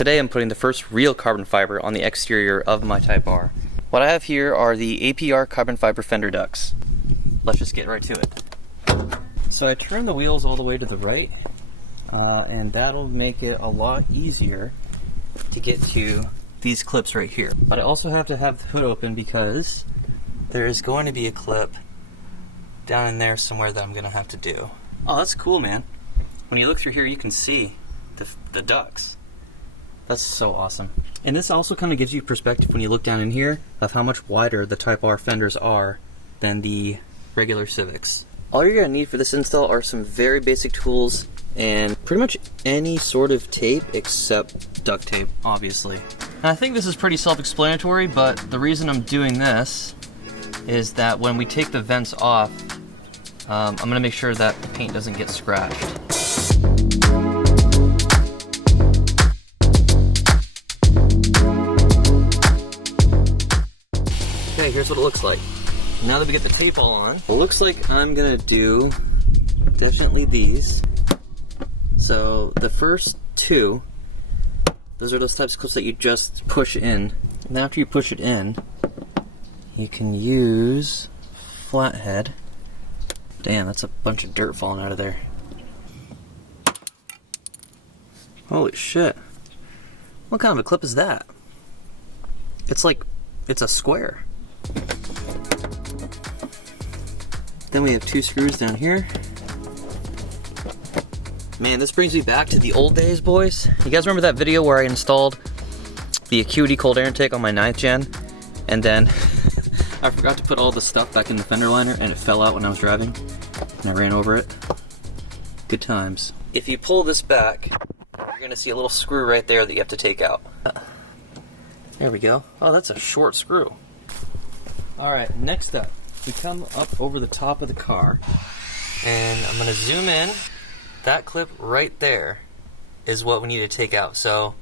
Today I'm putting the first real carbon fiber on the exterior of my Type R. What I have here are the APR carbon fiber fender ducts. Let's just get right to it. So I turn the wheels all the way to the right, and that'll make it a lot easier to get to these clips right here. But I also have to have the hood open because there is going to be a clip down in there somewhere that I'm going to have to do. Oh, that's cool, man. When you look through here, you can see the ducts. That's so awesome. And this also kind of gives you perspective when you look down in here of how much wider the Type R fenders are than the regular Civics. All you're going to need for this install are some very basic tools and pretty much any sort of tape except duct tape, obviously. And I think this is pretty self-explanatory, but the reason I'm doing this is that when we take the vents off, I'm going to make sure that the paint doesn't get scratched. Okay, here's what it looks like. Now that we get the tape all on, it looks like I'm gonna do definitely these. So the first two, those are those types of clips that you just push in. And after you push it in, you can use flathead. Damn, that's a bunch of dirt falling out of there. Holy shit. What kind of a clip is that? It's like, it's a square. Then we have two screws down here. Man, this brings me back to the old days, boys. You guys remember that video where I installed the Acuity cold air intake on my 9th gen? And then I forgot to put all the stuff back in the fender liner and it fell out when I was driving. And I ran over it. Good times. If you pull this back, you're gonna see a little screw right there that you have to take out. There we go. Oh, that's a short screw. Alright, next up, we come up over the top of the car, and I'm going to zoom in. That clip right there is what we need to take out. So,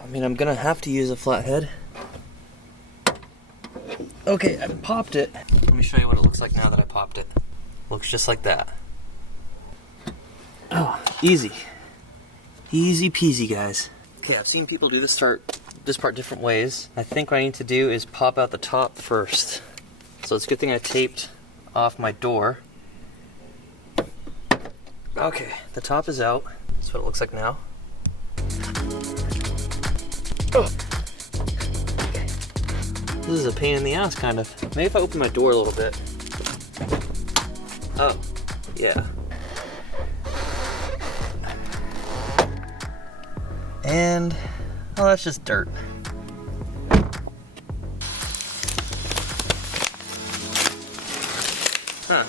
I mean, I'm going to have to use a flathead. Okay, I popped it. Let me show you what it looks like now that I popped it. Looks just like that. Oh, easy. Easy peasy, guys. Okay, I've seen people do this part different ways. I think what I need to do is pop out the top first. So it's a good thing I taped off my door. Okay, the top is out. That's what it looks like now. Oh. Okay. This is a pain in the ass, kind of. Maybe if I open my door a little bit. Oh, yeah. And, oh, that's just dirt. Huh.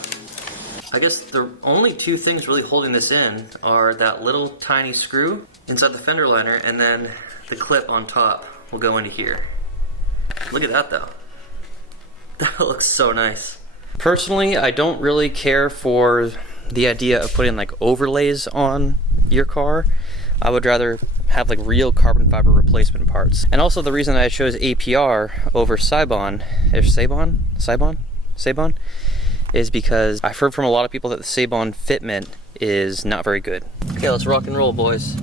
I guess the only two things really holding this in are that little tiny screw inside the fender liner and then the clip on top will go into here. Look at that though. That looks so nice. Personally, I don't really care for the idea of putting like overlays on your car. I would rather have like real carbon fiber replacement parts. And also the reason I chose APR over Sabon is because I've heard from a lot of people that the Sabon fitment is not very good. Okay, let's rock and roll, boys.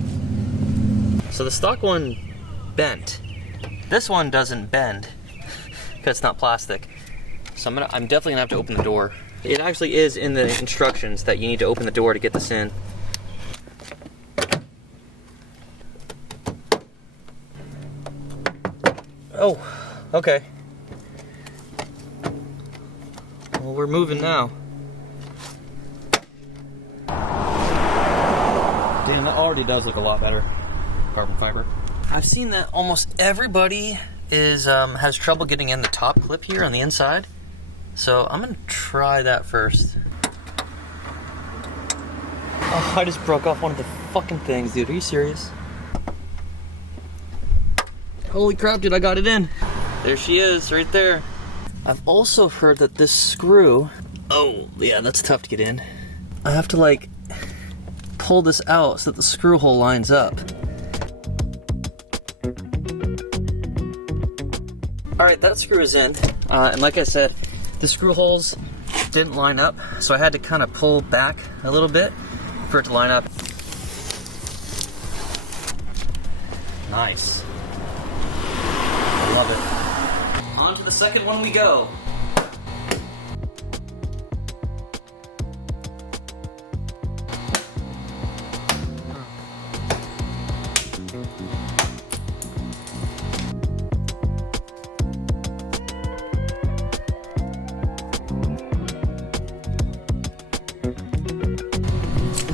So the stock one bent. This one doesn't bend because it's not plastic. So I'm definitely gonna have to open the door. It actually is in the instructions that you need to open the door to get this in. Oh, okay. Well, we're moving now. Damn, that already does look a lot better. Carbon fiber. I've seen that almost everybody has trouble getting in the top clip here on the inside. So I'm gonna try that first. Oh, I just broke off one of the fucking things, dude. Are you serious? Holy crap, dude, I got it in. There she is, right there. I've also heard that this screw, oh yeah, that's tough to get in. I have to like pull this out so that the screw hole lines up. Alright, that screw is in, and like I said, the screw holes didn't line up, so I had to kind of pull back a little bit for it to line up. Nice. I love it. On to the second one we go.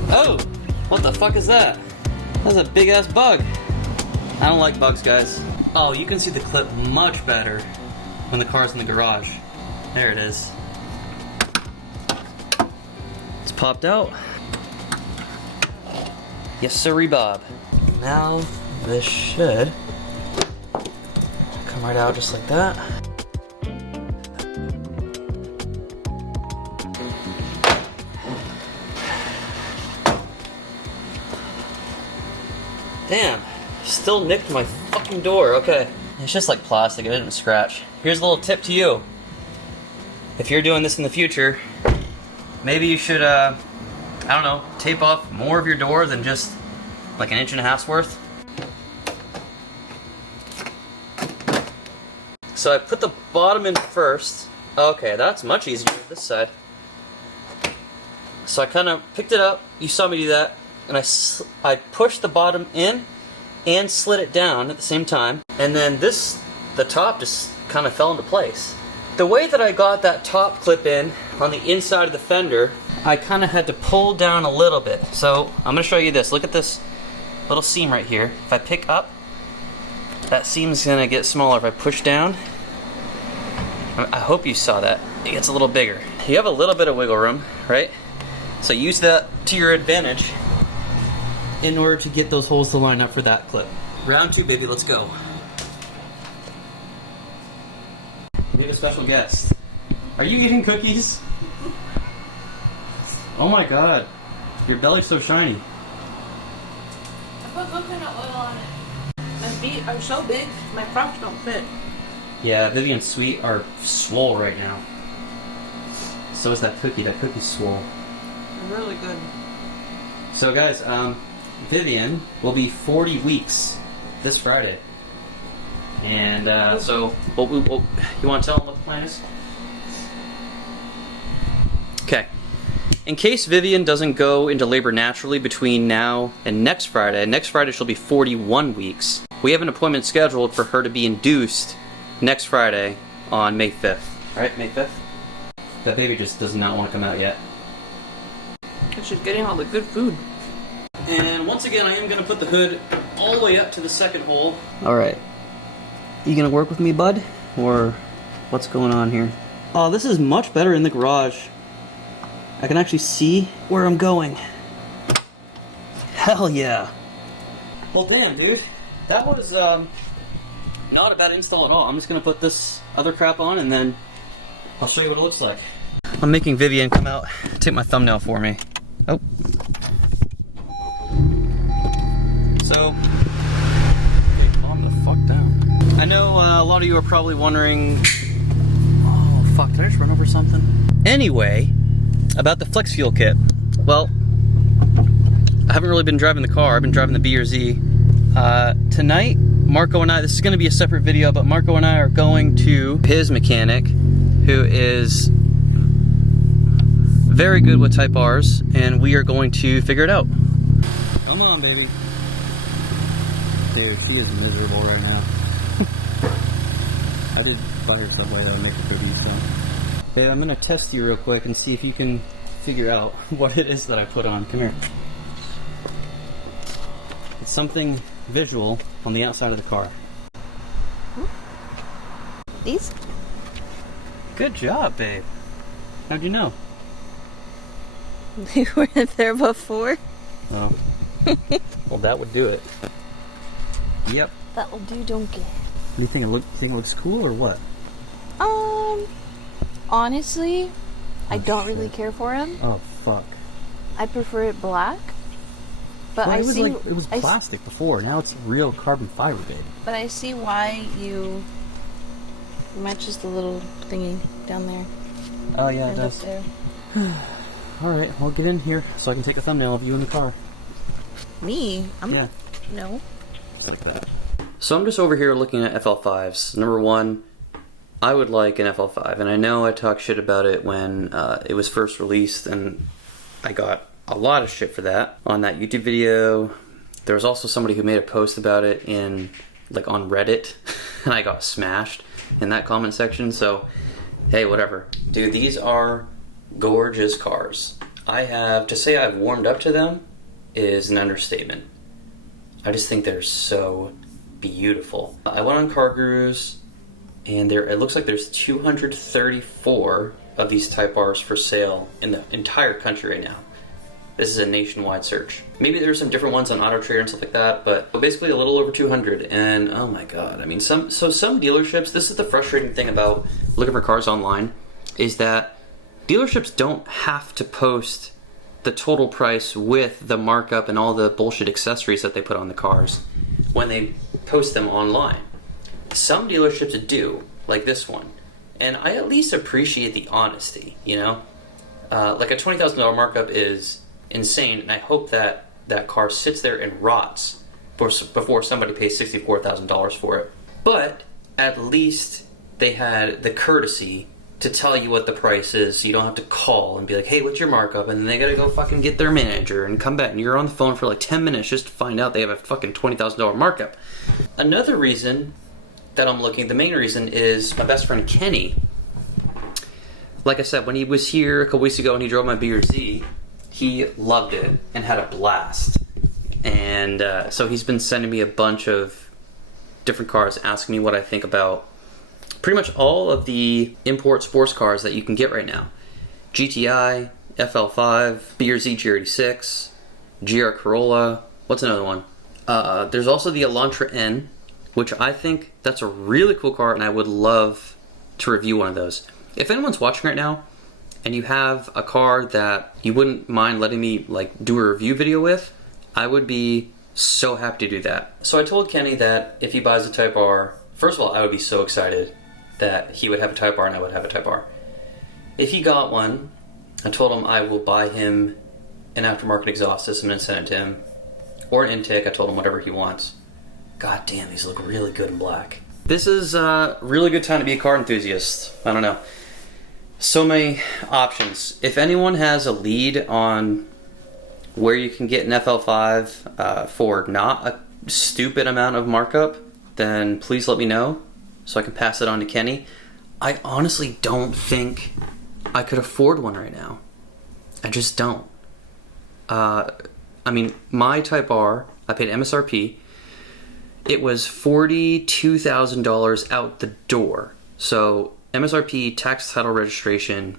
Oh! What the fuck is that? That's a big ass bug. I don't like bugs, guys. Oh, you can see the clip much better when the car's in the garage. There it is. It's popped out. Yes, sirree, Bob. Now this should come right out just like that. Damn, still nicked my fucking door. Okay. It's just like plastic, it didn't scratch. Here's a little tip to you. If you're doing this in the future, maybe you should, I don't know, tape off more of your door than just like 1.5 inches worth. So I put the bottom in first. Okay, that's much easier this side. So I kind of picked it up, you saw me do that, and I pushed the bottom in and slid it down at the same time, and then the top just kind of fell into place. The way that I got that top clip in on the inside of the fender, I kind of had to pull down a little bit. So I'm going to show you this. Look at this little seam right here. If I pick up, that seam's going to get smaller. If I push down, I hope you saw that. It gets a little bigger. You have a little bit of wiggle room, right? So use that to your advantage in order to get those holes to line up for that clip. Round 2, baby, let's go. We have a special guest. Are you eating cookies? Oh my god, your belly's so shiny. I put coconut oil on it. My feet are so big, my Crocs don't fit. Yeah, Vivian's feet are swole right now. So is that cookie. That cookie's swole. They're really good. So guys, Vivian will be 40 weeks this Friday. And so, you want to tell them what the plan is? Okay. In case Vivian doesn't go into labor naturally between now and next Friday she'll be 41 weeks. We have an appointment scheduled for her to be induced next Friday on May 5th. Right, May 5th? That baby just does not want to come out yet. She's getting all the good food. And once again, I am going to put the hood all the way up to the second hole. Alright. You going to work with me, bud? Or what's going on here? Oh, this is much better in the garage. I can actually see where I'm going. Hell yeah. Well, damn, dude. That was not a bad install at all. I'm just going to put this other crap on and then I'll show you what it looks like. I'm making Vivian come out, take my thumbnail for me. Oh. So, hey, calm the fuck down. I know a lot of you are probably wondering, oh fuck, did I just run over something? Anyway, about the flex fuel kit. Well, I haven't really been driving the car, I've been driving the B or Z. Tonight, Marco and I, this is going to be a separate video, but Marco and I are going to his mechanic, who is very good with Type Rs, and we are going to figure it out. Come on, baby. Dude, she is miserable right now. I did buy her Subway to make her cookies, so. Okay, I'm gonna test you real quick and see if you can figure out what it is that I put on. Come here. It's something visual on the outside of the car. These? Good job, babe. How'd you know? They weren't there before. Oh. Well, that would do it. Yep. That will do donkey. Do you think it looks cool or what? Honestly, I don't really care for them. Oh fuck. I prefer it black. But Well, I see it was plastic before. Now it's real carbon fiber, baby. But I see why you matches the little thingy down there. Oh yeah, it And up does. there. Alright, well get in here so I can take a thumbnail of you in the car. Me? Yeah. No. Just like that. So I'm just over here looking at FL5s. Number one, I would like an FL5, and I know I talked shit about it when it was first released, and I got a lot of shit for that on that YouTube video. There was also somebody who made a post about it in, like, on Reddit, and I got smashed in that comment section, so hey, whatever. Dude, these are gorgeous cars. To say I've warmed up to them is an understatement. I just think they're so beautiful. I went on Car Gurus, and it looks like there's 234 of these Type Rs for sale in the entire country right now. This is a nationwide search. Maybe there's some different ones on Auto Trader and stuff like that, but basically a little over 200. And oh my god, I mean, some dealerships. This is the frustrating thing about looking for cars online, is that dealerships don't have to post the total price with the markup and all the bullshit accessories that they put on the cars when they post them online. Some dealerships do, like this one, and I at least appreciate the honesty. You know, like a $20,000 markup is insane, and I hope that that car sits there and rots before somebody pays $64,000 for it. But at least they had the courtesy to tell you what the price is, so you don't have to call and be like, hey, what's your markup? And then they gotta go fucking get their manager and come back, and you're on the phone for like 10 minutes just to find out they have a fucking $20,000 markup. Another reason that I'm looking, the main reason, is my best friend Kenny. Like I said, when he was here a couple weeks ago and he drove my BRZ, he loved it and had a blast. And so he's been sending me a bunch of different cars, asking me what I think about pretty much all of the import sports cars that you can get right now. GTI, FL5, BRZ G86, GR Corolla, what's another one? There's also the Elantra N, which I think that's a really cool car, and I would love to review one of those. If anyone's watching right now and you have a car that you wouldn't mind letting me like do a review video with, I would be so happy to do that. So I told Kenny that if he buys a Type R, first of all, I would be so excited that he would have a Type R and I would have a Type R. If he got one, I told him I will buy him an aftermarket exhaust system and send it to him, or an intake. I told him whatever he wants. God damn, these look really good in black. This is a really good time to be a car enthusiast. I don't know. So many options. If anyone has a lead on where you can get an FL5 for not a stupid amount of markup, then please let me know so I can pass it on to Kenny. I honestly don't think I could afford one right now. I just don't. I mean, my Type R, I paid MSRP. It was $42,000 out the door. So MSRP, tax, title, registration,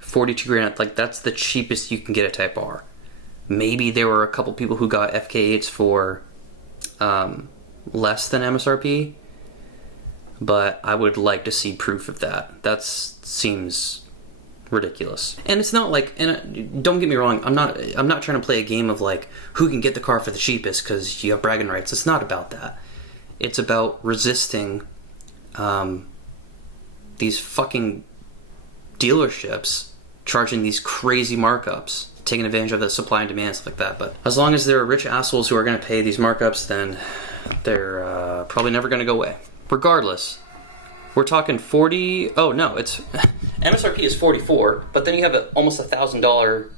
42 grand. Like, that's the cheapest you can get a Type R. Maybe there were a couple people who got FK8s for less than MSRP, but I would like to see proof of that. That seems ridiculous. And it's not like, and don't get me wrong, I'm not trying to play a game of like who can get the car for the cheapest because you have bragging rights. It's not about that. It's about resisting these fucking dealerships charging these crazy markups, taking advantage of the supply and demand, stuff like that. But as long as there are rich assholes who are going to pay these markups, then they're probably never going to go away. Regardless, we're talking 40. Oh no, it's MSRP is 44, but then you have almost $1,000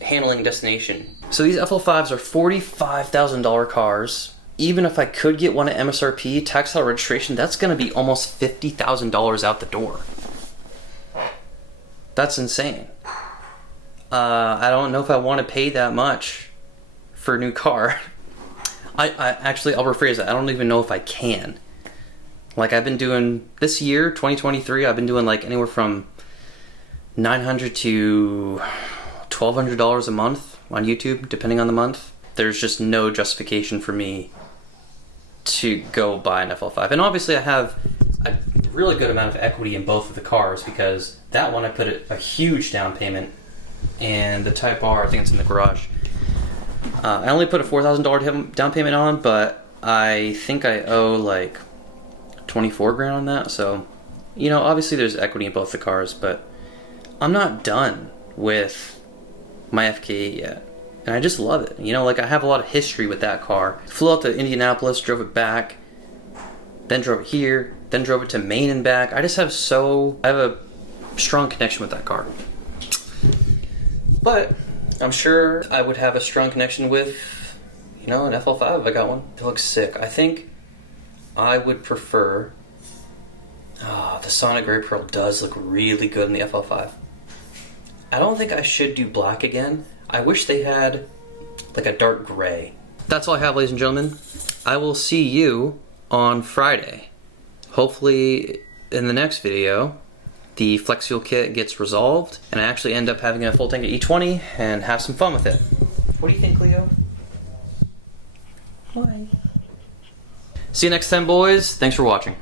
handling destination. So these FL5s are $45,000 cars. Even if I could get one at MSRP, tax title registration, that's going to be almost $50,000 out the door. That's insane. I don't know if I want to pay that much for a new car. Actually, I'll rephrase that. I don't even know if I can. Like, I've been doing, this year, 2023, I've been doing like anywhere from $900 to $1,200 a month on YouTube, depending on the month. There's just no justification for me to go buy an FL5. And obviously I have a really good amount of equity in both of the cars, because that one I put a huge down payment, and the Type R, I think it's in the garage. I only put a $4,000 down payment on, but I think I owe like 24 grand on that. So, you know, obviously there's equity in both the cars, but I'm not done with my FK8 yet. And I just love it. You know, like, I have a lot of history with that car. Flew out to Indianapolis, drove it back, then drove it here, then drove it to Maine and back. I have a strong connection with that car. But I'm sure I would have a strong connection with, you know, an FL5 if I got one. It looks sick. I think I would prefer, the Sonic Gray Pearl does look really good in the FL5. I don't think I should do black again. I wish they had like a dark gray. That's all I have, ladies and gentlemen. I will see you on Friday. Hopefully in the next video, the flex fuel kit gets resolved and I actually end up having a full tank of E20 and have some fun with it. What do you think, Cleo? Why? See you next time, boys. Thanks for watching.